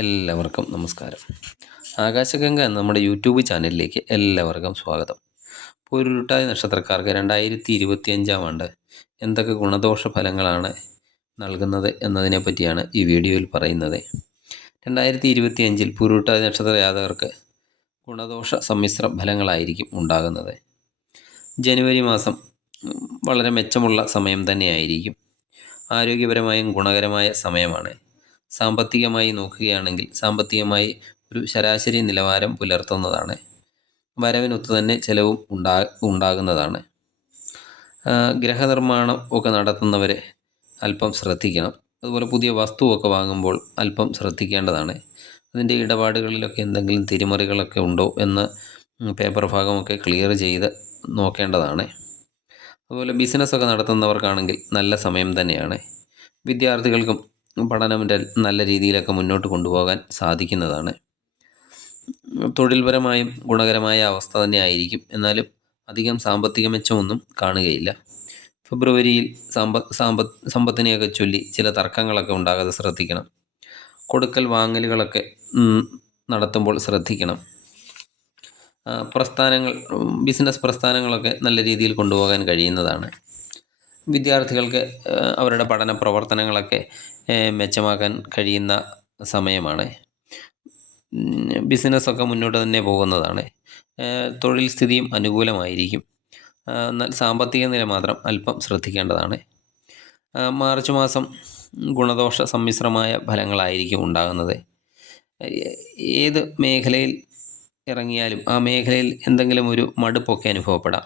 എല്ലാവർക്കും നമസ്കാരം. ആകാശഗംഗ എന്ന നമ്മുടെ യൂട്യൂബ് ചാനലിലേക്ക് എല്ലാവർക്കും സ്വാഗതം. പൊരുട്ടായ നക്ഷത്രക്കാർക്ക് രണ്ടായിരത്തി ഇരുപത്തി അഞ്ചാം ആണ്ട് എന്തൊക്കെ ഗുണദോഷ ഫലങ്ങളാണ് നൽകുന്നത് എന്നതിനെ പറ്റിയാണ് ഈ വീഡിയോയിൽ പറയുന്നത്. രണ്ടായിരത്തി ഇരുപത്തി അഞ്ചിൽ പുരുട്ടായ നക്ഷത്ര ജാതകർക്ക് ഗുണദോഷ സമ്മിശ്ര ഫലങ്ങളായിരിക്കും ഉണ്ടാകുന്നത്. ജനുവരി മാസം വളരെ മെച്ചമുള്ള സമയം തന്നെയായിരിക്കും. ആരോഗ്യപരമായും ഗുണകരമായ സമയമാണ്. സാമ്പത്തികമായി നോക്കുകയാണെങ്കിൽ സാമ്പത്തികമായി ഒരു ശരാശരി നിലവാരം പുലർത്തുന്നതാണ്. വരവിനൊത്ത് തന്നെ ചിലവും ഉണ്ടാ ഉണ്ടാകുന്നതാണ്. ഗ്രഹനിർമ്മാണം ഒക്കെ നടത്തുന്നവരെ അല്പം ശ്രദ്ധിക്കണം. അതുപോലെ പുതിയ വസ്തുവൊക്കെ വാങ്ങുമ്പോൾ അല്പം ശ്രദ്ധിക്കേണ്ടതാണ്. അതിന്റെ ഇടപാടുകളിലൊക്കെ എന്തെങ്കിലും തിരിമറികളൊക്കെ ഉണ്ടോ എന്ന് പേപ്പർ ഭാഗമൊക്കെ ക്ലിയർ ചെയ്ത് നോക്കേണ്ടതാണ്. അതുപോലെ ബിസിനസ്സൊക്കെ നടത്തുന്നവർക്കാണെങ്കിൽ നല്ല സമയം തന്നെയാണ്. വിദ്യാർത്ഥികൾക്കും പഠനം നല്ല രീതിയിലൊക്കെ മുന്നോട്ട് കൊണ്ടുപോകാൻ സാധിക്കുന്നതാണ്. തൊഴിൽപരമായും ഗുണകരമായ അവസ്ഥ തന്നെ ആയിരിക്കും എന്നാലും അധികം സാമ്പത്തിക മെച്ചമൊന്നും കാണുകയില്ല. ഫെബ്രുവരിയിൽ സമ്പ സാമ്പ സമ്പത്തിനെയൊക്കെ ചൊല്ലി ചില തർക്കങ്ങളൊക്കെ ഉണ്ടാകാതെ ശ്രദ്ധിക്കണം. കൊടുക്കൽ വാങ്ങലുകളൊക്കെ നടത്തുമ്പോൾ ശ്രദ്ധിക്കണം. പ്രസ്ഥാനങ്ങൾ ബിസിനസ് പ്രസ്ഥാനങ്ങളൊക്കെ നല്ല രീതിയിൽ കൊണ്ടുപോകാൻ കഴിയുന്നതാണ്. വിദ്യാർത്ഥികൾക്ക് അവരുടെ പഠന പ്രവർത്തനങ്ങളൊക്കെ മെച്ചമാക്കാൻ കഴിയുന്ന സമയമാണ്. ബിസിനസ്സൊക്കെ മുന്നോട്ട് തന്നെ പോകുന്നതാണ്. തൊഴിൽ സ്ഥിതിയും അനുകൂലമായിരിക്കും. എന്നാൽ സാമ്പത്തിക നില മാത്രം അല്പം ശ്രദ്ധിക്കേണ്ടതാണ്. മാർച്ച് മാസം ഗുണദോഷ സമ്മിശ്രമായ ഫലങ്ങളായിരിക്കും ഉണ്ടാകുന്നത്. ഏത് മേഖലയിൽ ഇറങ്ങിയാലും ആ മേഖലയിൽ എന്തെങ്കിലും ഒരു മടുപ്പൊക്കെ അനുഭവപ്പെടാം.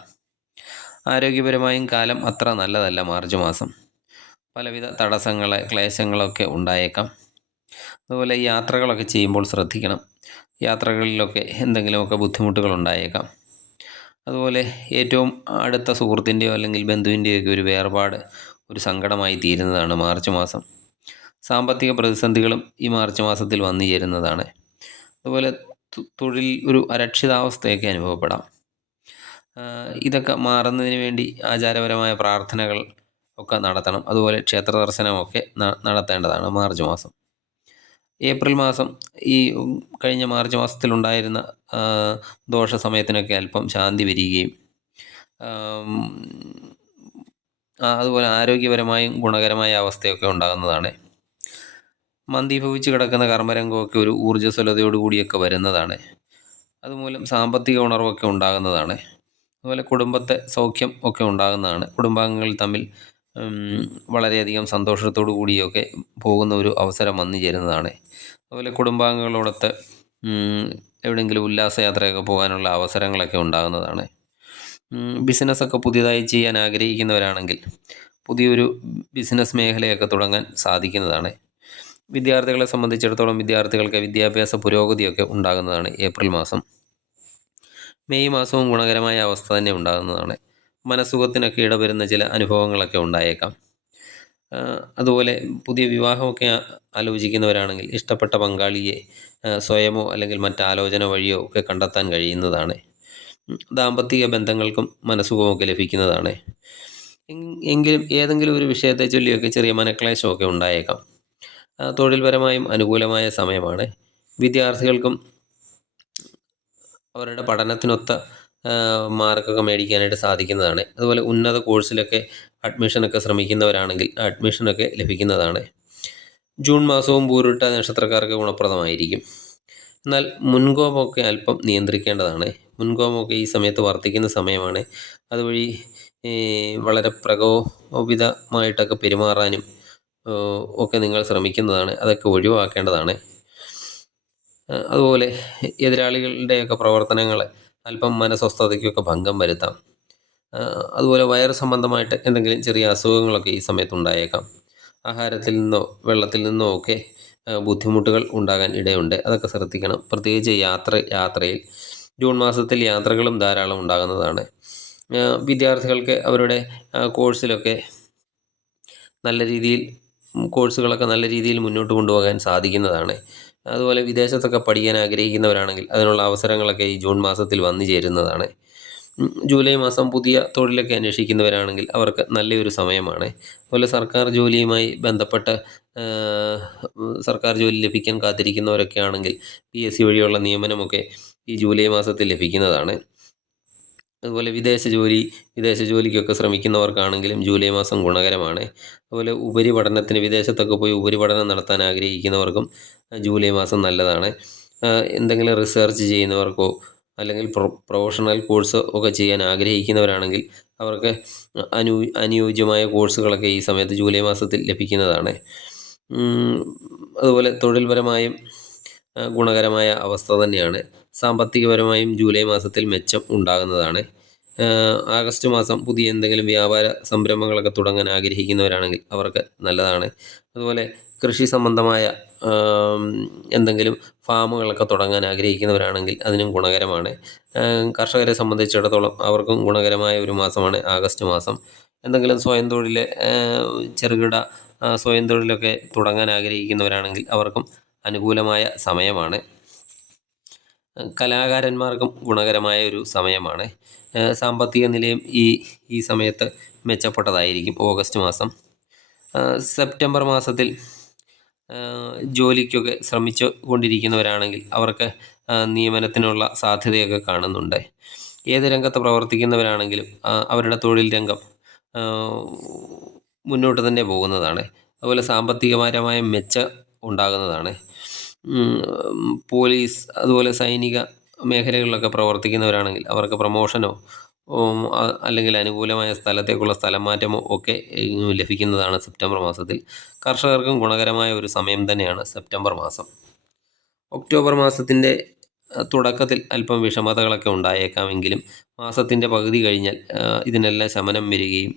ആരോഗ്യപരമായും കാലം അത്ര നല്ലതല്ല മാർച്ച് മാസം. പലവിധ തടസ്സങ്ങൾ ക്ലേശങ്ങളൊക്കെ ഉണ്ടായേക്കാം. അതുപോലെ യാത്രകളൊക്കെ ചെയ്യുമ്പോൾ ശ്രദ്ധിക്കണം. യാത്രകളിലൊക്കെ എന്തെങ്കിലുമൊക്കെ ബുദ്ധിമുട്ടുകൾ ഉണ്ടായേക്കാം. അതുപോലെ ഏറ്റവും അടുത്ത സുഹൃത്തിന്റെയോ അല്ലെങ്കിൽ ബന്ധുവിന്റെയോ ഒക്കെ ഒരു വേർപാട് ഒരു സങ്കടമായി തീരുന്നതാണ് മാർച്ച് മാസം. സാമ്പത്തിക പ്രതിസന്ധികളും ഈ മാർച്ച് മാസത്തിൽ വന്നു ചേരുന്നതാണ്. അതുപോലെ തൊഴിൽ ഒരു അരക്ഷിതാവസ്ഥയൊക്കെ അനുഭവപ്പെടാം. ഇതൊക്കെ മാറുന്നതിന് വേണ്ടി ആചാരപരമായ പ്രാർത്ഥനകൾ ഒക്കെ നടത്തണം. അതുപോലെ ക്ഷേത്ര ദർശനമൊക്കെ നടത്തേണ്ടതാണ് മാർച്ച് മാസം. ഏപ്രിൽ മാസം ഈ കഴിഞ്ഞ മാർച്ച് മാസത്തിലുണ്ടായിരുന്ന ദോഷ സമയത്തിനൊക്കെ അല്പം ശാന്തി വരികയും അതുപോലെ ആരോഗ്യപരമായും ഗുണകരമായ അവസ്ഥയൊക്കെ ഉണ്ടാകുന്നതാണ്. മന്ദീഭവിച്ച് കിടക്കുന്ന കർമ്മരംഗമൊക്കെ ഒരു ഊർജസ്വലതയോടു കൂടിയൊക്കെ വരുന്നതാണ്. അതുമൂലം സാമ്പത്തിക ഉണർവൊക്കെ ഉണ്ടാകുന്നതാണ്. അതുപോലെ കുടുംബത്തെ സൗഖ്യം ഒക്കെ ഉണ്ടാകുന്നതാണ്. കുടുംബാംഗങ്ങൾ തമ്മിൽ വളരെയധികം സന്തോഷത്തോടു കൂടിയൊക്കെ പോകുന്ന ഒരു അവസരം വന്നു ചേരുന്നതാണ്. അതുപോലെ കുടുംബാംഗങ്ങളോടൊത്ത് എവിടെയെങ്കിലും ഉല്ലാസയാത്രയൊക്കെ പോകാനുള്ള അവസരങ്ങളൊക്കെ ഉണ്ടാകുന്നതാണ്. ബിസിനസ്സൊക്കെ പുതിയതായി ചെയ്യാൻ ആഗ്രഹിക്കുന്നവരാണെങ്കിൽ പുതിയൊരു ബിസിനസ് മേഖലയൊക്കെ തുടങ്ങാൻ സാധിക്കുന്നതാണ്. വിദ്യാർത്ഥികളെ സംബന്ധിച്ചിടത്തോളം വിദ്യാർത്ഥികൾക്ക് വിദ്യാഭ്യാസ പുരോഗതിയൊക്കെ ഉണ്ടാകുന്നതാണ് ഏപ്രിൽ മാസം. മെയ് മാസവും ഗുണകരമായ അവസ്ഥ തന്നെ ഉണ്ടാകുന്നതാണ്. മനസ്സുഖത്തിനൊക്കെ ഇടവരുന്ന ചില അനുഭവങ്ങളൊക്കെ ഉണ്ടായേക്കാം. അതുപോലെ പുതിയ വിവാഹമൊക്കെ ആലോചിക്കുന്നവരാണെങ്കിൽ ഇഷ്ടപ്പെട്ട പങ്കാളിയെ സ്വയമോ അല്ലെങ്കിൽ മറ്റാലോചന വഴിയോ ഒക്കെ കണ്ടെത്താൻ കഴിയുന്നതാണ്. ദാമ്പത്തിക ബന്ധങ്ങൾക്കും മനസ്സുഖമൊക്കെ ലഭിക്കുന്നതാണ്. എങ്- എങ്കിലും ഏതെങ്കിലും ഒരു വിഷയത്തെ ചൊല്ലിയൊക്കെ ചെറിയ മനക്ലേശമൊക്കെ ഉണ്ടായേക്കാം. തൊഴിൽപരമായും അനുകൂലമായ സമയമാണ്. വിദ്യാർത്ഥികൾക്കും അവരുടെ പഠനത്തിനൊത്ത മാർക്കൊക്കെ മേടിക്കാനായിട്ട് സാധിക്കുന്നതാണ്. അതുപോലെ ഉന്നത കോഴ്സിലൊക്കെ അഡ്മിഷനൊക്കെ ശ്രമിക്കുന്നവരാണെങ്കിൽ അഡ്മിഷനൊക്കെ ലഭിക്കുന്നതാണ്. ജൂൺ മാസവും പൂരിട്ട നക്ഷത്രക്കാർക്ക് ഗുണപ്രദമായിരിക്കും. എന്നാൽ മുൻകോപമൊക്കെ അല്പം നിയന്ത്രിക്കേണ്ടതാണ്. മുൻകോപമൊക്കെ ഈ സമയത്ത് വർദ്ധിക്കുന്ന സമയമാണ്. അതുവഴി വളരെ പ്രകോപിതമായിട്ടൊക്കെ പെരുമാറാനും ഒക്കെ നിങ്ങൾ ശ്രമിക്കുന്നതാണ്. അതൊക്കെ ഒഴിവാക്കേണ്ടതാണ്. അതുപോലെ എതിരാളികളുടെയൊക്കെ പ്രവർത്തനങ്ങൾ അല്പം മനസ്വസ്ഥതയ്ക്കൊക്കെ ഭംഗം വരുത്താം. അതുപോലെ വയറ് സംബന്ധമായിട്ട് എന്തെങ്കിലും ചെറിയ അസുഖങ്ങളൊക്കെ ഈ സമയത്ത് ഉണ്ടായേക്കാം ആഹാരത്തിൽ നിന്നോ വെള്ളത്തിൽ നിന്നോ ഒക്കെ ബുദ്ധിമുട്ടുകൾ ഉണ്ടാകാൻ ഇടയുണ്ട്. അതൊക്കെ ശ്രദ്ധിക്കണം. പ്രത്യേകിച്ച് യാത്ര യാത്രയിൽ. ജൂൺ മാസത്തിൽ യാത്രകളും ധാരാളം ഉണ്ടാകുന്നതാണ്. വിദ്യാർത്ഥികൾക്ക് അവരുടെ കോഴ്സിലൊക്കെ നല്ല രീതിയിൽ കോഴ്സുകളൊക്കെ നല്ല രീതിയിൽ മുന്നോട്ട് കൊണ്ടുപോകാൻ സാധിക്കുന്നതാണ്. അതുപോലെ വിദേശത്തൊക്കെ പഠിക്കാൻ ആഗ്രഹിക്കുന്നവരാണെങ്കിൽ അതിനുള്ള അവസരങ്ങളൊക്കെ ഈ ജൂൺ മാസത്തിൽ വന്നു ചേരുന്നതാണ്. ജൂലൈ മാസം പുതിയ തൊഴിലൊക്കെ അന്വേഷിക്കുന്നവരാണെങ്കിൽ അവർക്ക് നല്ലൊരു സമയമാണ്. അതുപോലെ സർക്കാർ ജോലിയുമായി ബന്ധപ്പെട്ട സർക്കാർ ജോലി ലഭിക്കാൻ കാത്തിരിക്കുന്നവരൊക്കെ ആണെങ്കിൽ പി എസ് സി വഴിയുള്ള നിയമനമൊക്കെ ഈ ജൂലൈ മാസത്തിൽ ലഭിക്കുന്നതാണ്. അതുപോലെ വിദേശ ജോലി വിദേശ ജോലിക്കൊക്കെ ശ്രമിക്കുന്നവർക്കാണെങ്കിലും ജൂലൈ മാസം ഗുണകരമാണ്. അതുപോലെ ഉപരിപഠനത്തിന് വിദേശത്തൊക്കെ പോയി ഉപരിപഠനം നടത്താൻ ആഗ്രഹിക്കുന്നവർക്കും ജൂലൈ മാസം നല്ലതാണ്. എന്തെങ്കിലും റിസർച്ച് ചെയ്യുന്നവർക്കോ അല്ലെങ്കിൽ പ്രൊ പ്രൊഫഷണൽ കോഴ്സ് ഒക്കെ ചെയ്യാൻ ആഗ്രഹിക്കുന്നവരാണെങ്കിൽ അവർക്ക് അനു അനുയോജ്യമായ കോഴ്സുകളൊക്കെ ഈ സമയത്ത് ജൂലൈ മാസത്തിൽ ലഭിക്കുന്നതാണ്. അതുപോലെ തൊഴിൽപരമായും ഗുണകരമായ അവസ്ഥ തന്നെയാണ്. സാമ്പത്തികപരമായും ജൂലൈ മാസത്തിൽ മെച്ചം ഉണ്ടാകുന്നതാണ്. ആഗസ്റ്റ് മാസം പുതിയ എന്തെങ്കിലും വ്യാപാര സംരംഭങ്ങളൊക്കെ തുടങ്ങാൻ ആഗ്രഹിക്കുന്നവരാണെങ്കിൽ അവർക്ക് നല്ലതാണ്. അതുപോലെ കൃഷി സംബന്ധമായ എന്തെങ്കിലും ഫാമുകളൊക്കെ തുടങ്ങാൻ ആഗ്രഹിക്കുന്നവരാണെങ്കിൽ അതിനും ഗുണകരമാണ്. കർഷകരെ സംബന്ധിച്ചിടത്തോളം അവർക്കും ഗുണകരമായ ഒരു മാസമാണ് ആഗസ്റ്റ് മാസം. എന്തെങ്കിലും സ്വയം തൊഴിൽ ചെറുകിട സ്വയം തൊഴിലൊക്കെ തുടങ്ങാൻ ആഗ്രഹിക്കുന്നവരാണെങ്കിൽ അവർക്കും അനുകൂലമായ സമയമാണ്. കലാകാരന്മാർക്കും ഗുണകരമായ ഒരു സമയമാണ്. സാമ്പത്തിക നിലയും ഈ ഈ സമയത്ത് മെച്ചപ്പെട്ടതായിരിക്കും ഓഗസ്റ്റ് മാസം. സെപ്റ്റംബർ മാസത്തിൽ ജോലിക്കൊക്കെ ശ്രമിച്ചു കൊണ്ടിരിക്കുന്നവരാണെങ്കിൽ അവർക്ക് നിയമനത്തിനുള്ള സാധ്യതയൊക്കെ കാണുന്നുണ്ട്. ഏത് രംഗത്ത് പ്രവർത്തിക്കുന്നവരാണെങ്കിലും അവരുടെ തൊഴിൽ രംഗം മുന്നോട്ട് തന്നെ പോകുന്നതാണ്. അതുപോലെ സാമ്പത്തികപരമായ മെച്ചം ഉണ്ടാകുന്നതാണ്. പോലീസ് അതുപോലെ സൈനിക മേഖലകളിലൊക്കെ പ്രവർത്തിക്കുന്നവരാണെങ്കിൽ അവർക്ക് പ്രമോഷനോ അല്ലെങ്കിൽ അനുകൂലമായ സ്ഥലത്തേക്കുള്ള സ്ഥലം മാറ്റമോ ഒക്കെ ലഭിക്കുന്നതാണ് സെപ്റ്റംബർ മാസത്തിൽ. കർഷകർക്കും ഗുണകരമായ ഒരു സമയം തന്നെയാണ് സെപ്റ്റംബർ മാസം. ഒക്ടോബർ മാസത്തിന്റെ തുടക്കത്തിൽ അല്പം വിഷമതകളൊക്കെ ഉണ്ടായേക്കാമെങ്കിലും മാസത്തിന്റെ പകുതി കഴിഞ്ഞാൽ ഇതിനെല്ലാം ശമനം വരികയും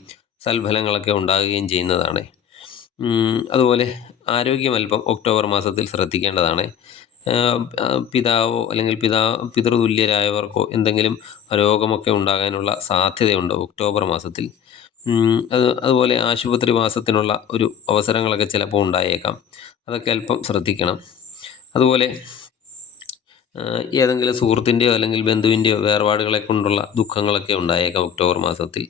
സൽഫലങ്ങളൊക്കെ ഉണ്ടാകുകയും ചെയ്യുന്നതാണ്. അതുപോലെ ആരോഗ്യം അല്പം ഒക്ടോബർ മാസത്തിൽ ശ്രദ്ധിക്കേണ്ടതാണ്. പിതാവോ അല്ലെങ്കിൽ പിതാ പിതൃതുല്യരായവർക്കോ എന്തെങ്കിലും രോഗമൊക്കെ ഉണ്ടാകാനുള്ള സാധ്യതയുണ്ട് ഒക്ടോബർ മാസത്തിൽ. അത് അതുപോലെ ആശുപത്രി വാസത്തിനുള്ള ഒരു അവസരങ്ങളൊക്കെ ചിലപ്പോൾ ഉണ്ടായേക്കാം. അതൊക്കെ അല്പം ശ്രദ്ധിക്കണം. അതുപോലെ ഏതെങ്കിലും സുഹൃത്തിന്റെയോ അല്ലെങ്കിൽ ബന്ധുവിന്റെയോ വേർപാടുകളെ കൊണ്ടുള്ള ദുഃഖങ്ങളൊക്കെ ഉണ്ടായേക്കാം ഒക്ടോബർ മാസത്തിൽ.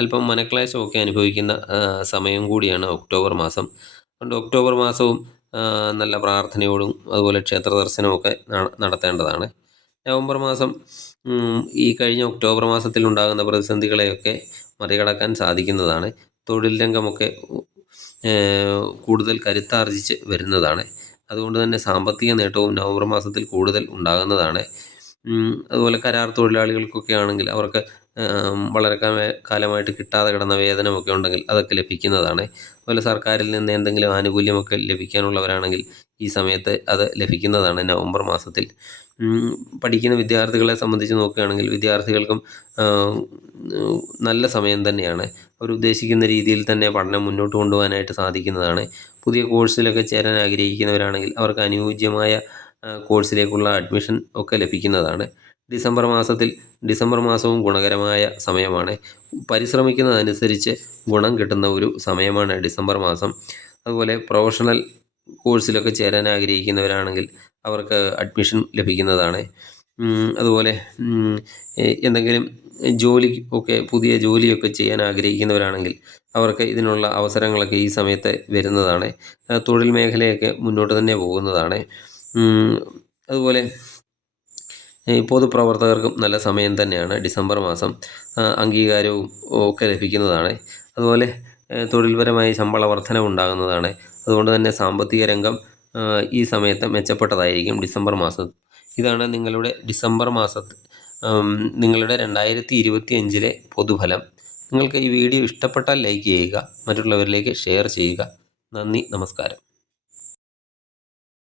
അല്പം മനക്ലേശമൊക്കെ അനുഭവിക്കുന്ന സമയം കൂടിയാണ് ഒക്ടോബർ മാസം. അതുകൊണ്ട് ഒക്ടോബർ മാസവും നല്ല പ്രാർത്ഥനയോടും അതുപോലെ ക്ഷേത്ര ദർശനമൊക്കെ നടത്തേണ്ടതാണ്. നവംബർ മാസം ഈ കഴിഞ്ഞ ഒക്ടോബർ മാസത്തിൽ ഉണ്ടാകുന്ന പ്രതിസന്ധികളെയൊക്കെ മറികടക്കാൻ സാധിക്കുന്നതാണ്. തൊഴിൽ രംഗമൊക്കെ കൂടുതൽ കരുത്താർജിച്ച് വരുന്നതാണ്. അതുകൊണ്ട് തന്നെ സാമ്പത്തിക നേട്ടവും നവംബർ മാസത്തിൽ കൂടുതൽ ഉണ്ടാകുന്നതാണ്. അതുപോലെ കരാർ തൊഴിലാളികൾക്കൊക്കെ ആണെങ്കിൽ അവർക്ക് വളരെ കാലമായിട്ട് കിട്ടാതെ കിടന്ന വേതനമൊക്കെ ഉണ്ടെങ്കിൽ അതൊക്കെ ലഭിക്കുന്നതാണ്. അതുപോലെ സർക്കാരിൽ നിന്ന് എന്തെങ്കിലും ആനുകൂല്യമൊക്കെ ലഭിക്കാനുള്ളവരാണെങ്കിൽ ഈ സമയത്ത് അത് ലഭിക്കുന്നതാണ് നവംബർ മാസത്തിൽ. പഠിക്കുന്ന വിദ്യാർത്ഥികളെ സംബന്ധിച്ച് നോക്കുകയാണെങ്കിൽ വിദ്യാർത്ഥികൾക്കും നല്ല സമയം തന്നെയാണ്. അവർ ഉദ്ദേശിക്കുന്ന രീതിയിൽ തന്നെ പഠനം മുന്നോട്ട് കൊണ്ടുപോകാനായിട്ട് സാധിക്കുന്നതാണ്. പുതിയ കോഴ്സിലൊക്കെ ചേരാൻ ആഗ്രഹിക്കുന്നവരാണെങ്കിൽ അവർക്ക് അനുയോജ്യമായ കോഴ്സിലേക്കുള്ള അഡ്മിഷൻ ഒക്കെ ലഭിക്കുന്നതാണ്. ഡിസംബർ മാസത്തിൽ ഡിസംബർ മാസവും ഗുണകരമായ സമയമാണ്. പരിശ്രമിക്കുന്നതനുസരിച്ച് ഗുണം കിട്ടുന്ന ഒരു സമയമാണ് ഡിസംബർ മാസം. അതുപോലെ പ്രൊഫഷണൽ കോഴ്സിലൊക്കെ ചേരാൻ ആഗ്രഹിക്കുന്നവരാണെങ്കിൽ അവർക്ക് അഡ്മിഷൻ ലഭിക്കുന്നതാണ്. അതുപോലെ എന്തെങ്കിലും ജോലി ഒക്കെ പുതിയ ജോലിയൊക്കെ ചെയ്യാൻ ആഗ്രഹിക്കുന്നവരാണെങ്കിൽ അവർക്ക് ഇതിനുള്ള അവസരങ്ങളൊക്കെ ഈ സമയത്ത് വരുന്നതാണ്. തൊഴിൽ മേഖലയൊക്കെ മുന്നോട്ട് തന്നെ പോകുന്നതാണ്. അതുപോലെ പൊതുപ്രവർത്തകർക്കും നല്ല സമയം തന്നെയാണ് ഡിസംബർ മാസം. അംഗീകാരവും ഒക്കെ ലഭിക്കുന്നതാണ്. അതുപോലെ തൊഴിൽപരമായി ശമ്പള വർധന ഉണ്ടാകുന്നതാണ്. അതുകൊണ്ട് തന്നെ സാമ്പത്തിക രംഗം ഈ സമയത്ത് മെച്ചപ്പെട്ടതായിരിക്കും ഡിസംബർ മാസം. ഇതാണ് നിങ്ങളുടെ ഡിസംബർ മാസത്തെ നിങ്ങളുടെ രണ്ടായിരത്തി ഇരുപത്തി അഞ്ചിലെ പൊതുഫലം. നിങ്ങൾക്ക് ഈ വീഡിയോ ഇഷ്ടപ്പെട്ടാൽ ലൈക്ക് ചെയ്യുക മറ്റുള്ളവരിലേക്ക് ഷെയർ ചെയ്യുക. നന്ദി നമസ്കാരം.